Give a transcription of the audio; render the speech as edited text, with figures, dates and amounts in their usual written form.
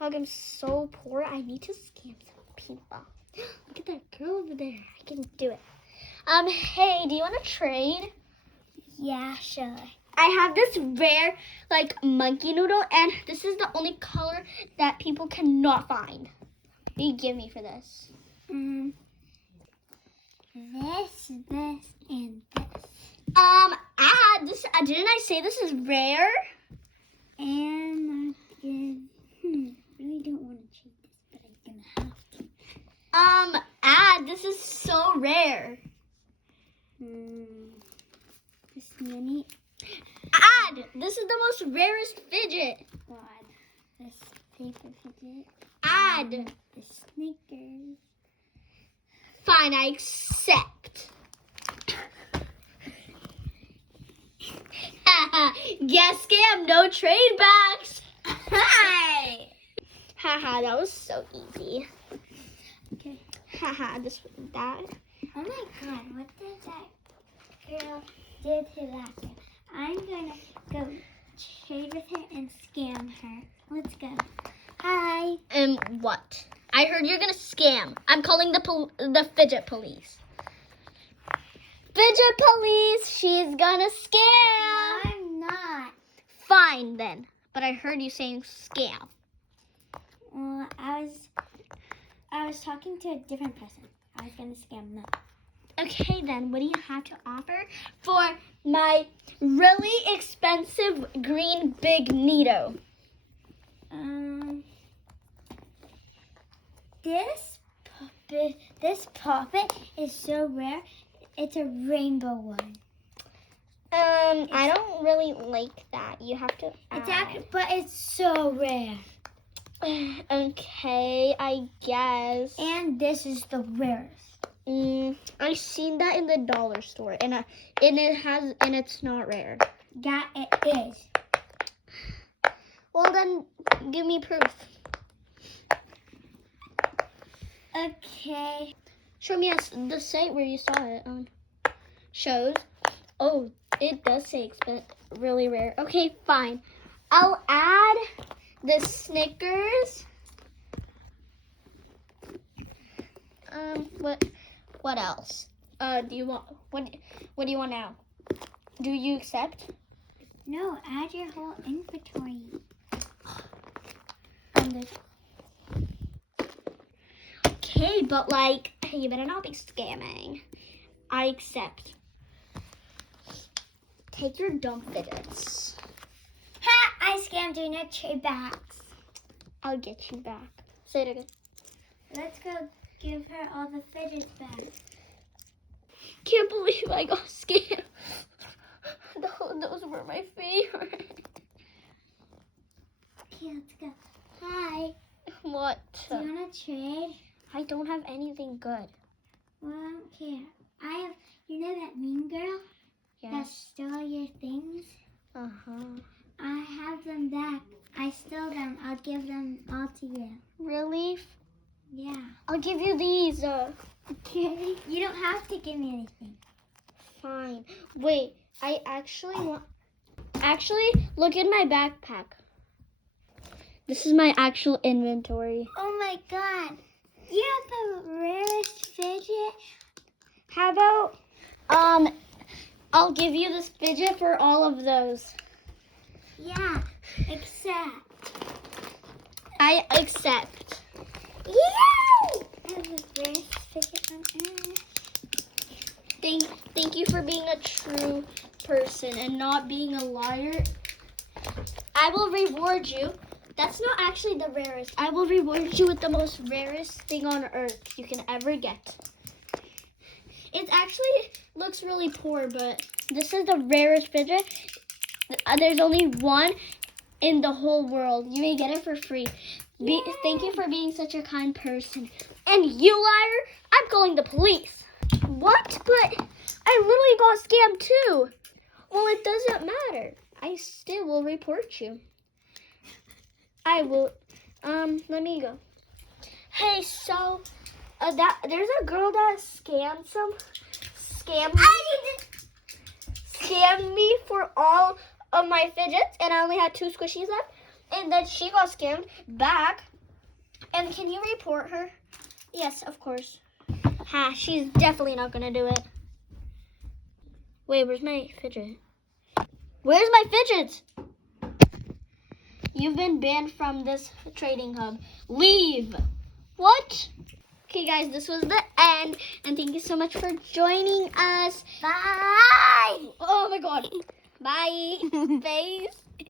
I'm so poor. I need to scam some people. Look at that girl over there. I can do it. Hey, do you want to trade? Yeah, sure. I have this rare, like, monkey noodle, and this is the only color that people cannot find. What do you give me for this? This, and this. This. Didn't I say this is rare? And I really don't want to cheat this, but I'm gonna have to. This is so rare. This mini. This is the most rarest fidget. God, this paper fidget. The Snickers. Fine, I accept. Guess scam, no trade backs. Hi. Haha, that was so easy. Okay. Haha, that. Oh my God, what did that girl do to that girl? I'm gonna go trade with her and scam her. Let's go. Hi. What? I heard you're gonna scam. I'm calling the fidget police. Fidget police, she's gonna scam. No, I'm not. Fine then, but I heard you saying scam. Well, I was talking to a different person. I was gonna scam them. Okay then, what do you have to offer for my really expensive green big Nito? This puppet is so rare. It's a rainbow one. I don't really like that. You have to. But it's so rare. Okay, I guess. And this is the rarest. I seen that in the dollar store, and it's not rare. Yeah, it is. Well then, give me proof. Okay. Show me the site where you saw it on. Shows. Oh, it does say really rare. Okay, fine. I'll add the Snickers. What else? Do you want what do you want now? Do you accept? No, add your whole inventory. Okay, but like, hey, you better not be scamming. I accept. Take your dumb fidgets. Ha! I scammed you, no trade backs. I'll get you back. Say it again. Let's go give her all the fidgets back. Can't believe I got scammed. Those were my favorite. Okay, let's go. Hi. What? Do you want to trade? I don't have anything good. Well, I don't care. I have, you know that mean girl that Yes. stole your things? Uh-huh. I have them back. I stole them. I'll give them all to you. Really? Yeah. I'll give you these. Okay. You don't have to give me anything. Fine. Wait, I actually want... Actually, look in my backpack. This is my actual inventory. Oh my God. You have the rarest fidget. How about, I'll give you this fidget for all of those. Yeah, except. I accept. Yay! I have the rarest fidget on earth. Thank you for being a true person and not being a liar. I will reward you. That's not actually the rarest. I will reward you with the most rarest thing on earth you can ever get. It actually looks really poor, but this is the rarest fidget. There's only one in the whole world. You may get it for free. Thank you for being such a kind person. And you liar, I'm calling the police. What? But I literally got scammed too. Well, it doesn't matter. I still will report you. I will. Let me go. Hey, so there's a girl that scammed me for all of my fidgets, and I only had 2 squishies left, and then she got scammed back And can you report her? Yes, of course. Ha, she's definitely not gonna do it. Wait, where's my fidget? Where's my fidget? You've been banned from this trading hub. Leave. What? Okay, guys, this was the end. And thank you so much for joining us. Bye. Oh, my God. Bye. Face.